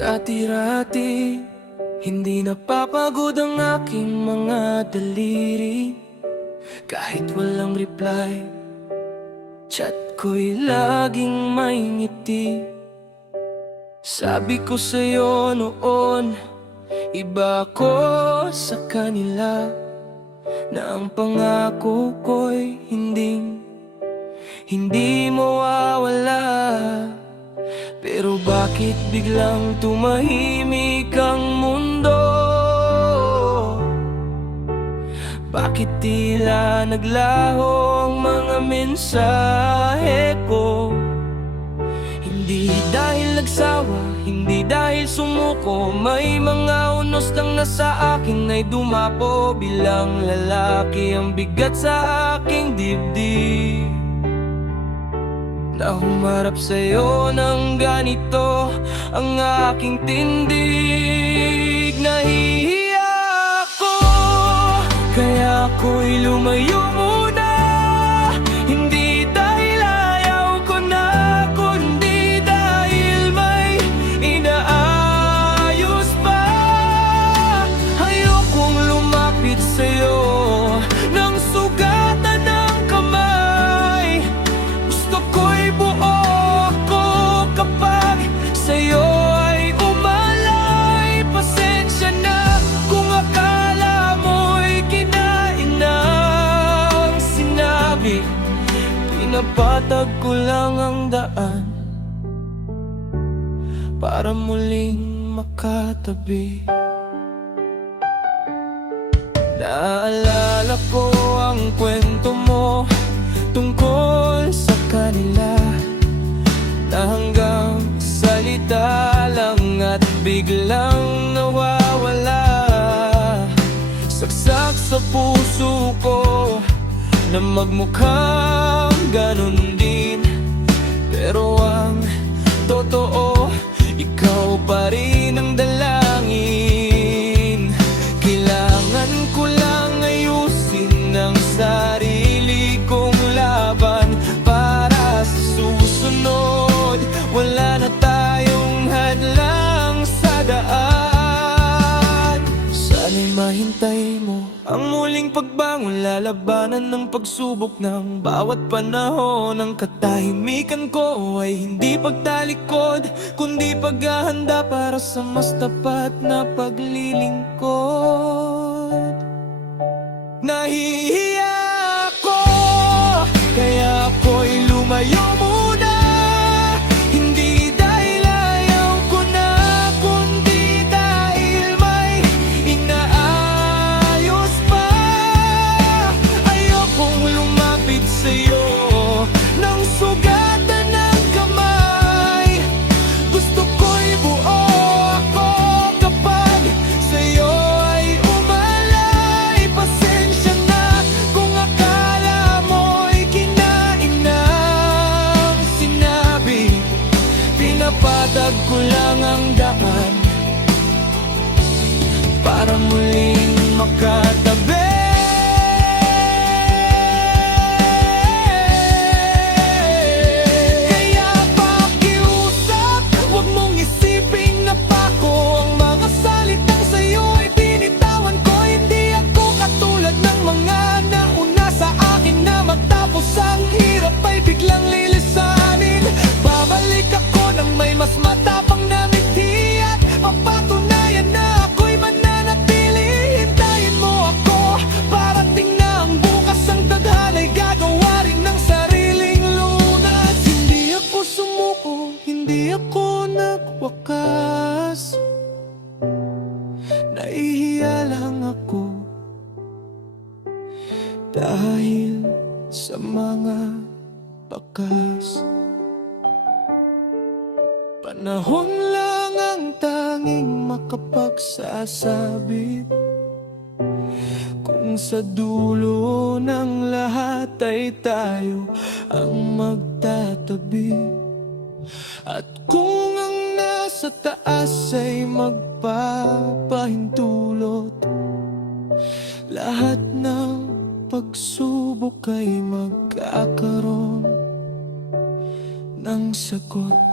Dati-rati, hindi napapagod ang aking mga daliri. Kahit walang reply, chat ko'y laging may ngiti. Sabi ko sa'yo noon, iba ko sa kanila, na ang pangako ko'y hindi mawawala. Pero bakit biglang tumahimik ang mundo? Bakit tila naglaho ang mga mensahe ko? Hindi dahil nagsawa, hindi dahil sumuko, may mga unos lang na sa akin ay dumapo. Bilang lalaki ang bigat sa aking dibdib, na humarap sa'yo ng ganito ang aking tindig. Nahihiya ako, kaya ako'y lumayo muna. Hindi dahil ayaw ko na, kundi dahil may inaayos pa. Ayokong lumapit sa'yo ng sugatan ng kamay. Gusto ko'y buo ako kapag sa'yo ay umalay. Pasensya na kung akala mo'y kinain ng sinabi. Pinapatag ko lang ang daan para muling makatabi. Naalala ko ang kwento mo tungkol sa kanila, na hanggang salita lang at biglang nawawala. Saksak sa puso ko na magmukhang ganun din, pero ang totoo, ikaw pa rin ang dalangin. Kailangan ko lang ayusin ang sarili kong laban para sa susunod. Wala na tayong hadlang sa daan. Sana'y mahintay mo ang muling pagbangon, lalabanan ng pagsubok ng bawat panahon. Ang katahimikan ko ay hindi pagtalikod, kundi paghahanda para sa mas tapat na paglilingkod. Nahihiya ako, kaya ako'y lumayo muna. Hindi dahil ayaw ko na, kundi dahil may inaayos pa. Ayokong lumapit sa'yo ng sugatan ng kamay. Gusto ko'y buo ako kapag sa'yo ay umalay. Pasensya na kung akala mo'y kinain ng sinabi. Pinapatag ko lang ang daan para muling makatabi. Kaya pakiusap, huwag mong isiping napako ang mga salitang sa'yo ay binitawan ko. Hindi ako katulad ng mga nauna sa akin, na matapos ang hirap ay biglang lilisanin. Babalik ako ng may mas matapang na ngiti at mapatunayan na ako'y mananatili. Hintayin mo ako, parating na ang bukas, ang tadhana'y gagawa rin ng sariling lunas. Hindi ako sumuko, hindi ako nagwakas. Nahihiya lang ako dahil sa mga bakas. Panahon lang ang tanging makapagsasabi kung sa dulo ng lahat ay tayo ang magtatabi. At kung ang nasa taas ay magpapahintulot, lahat ng pagsubok ay magkakaroon ng sagot.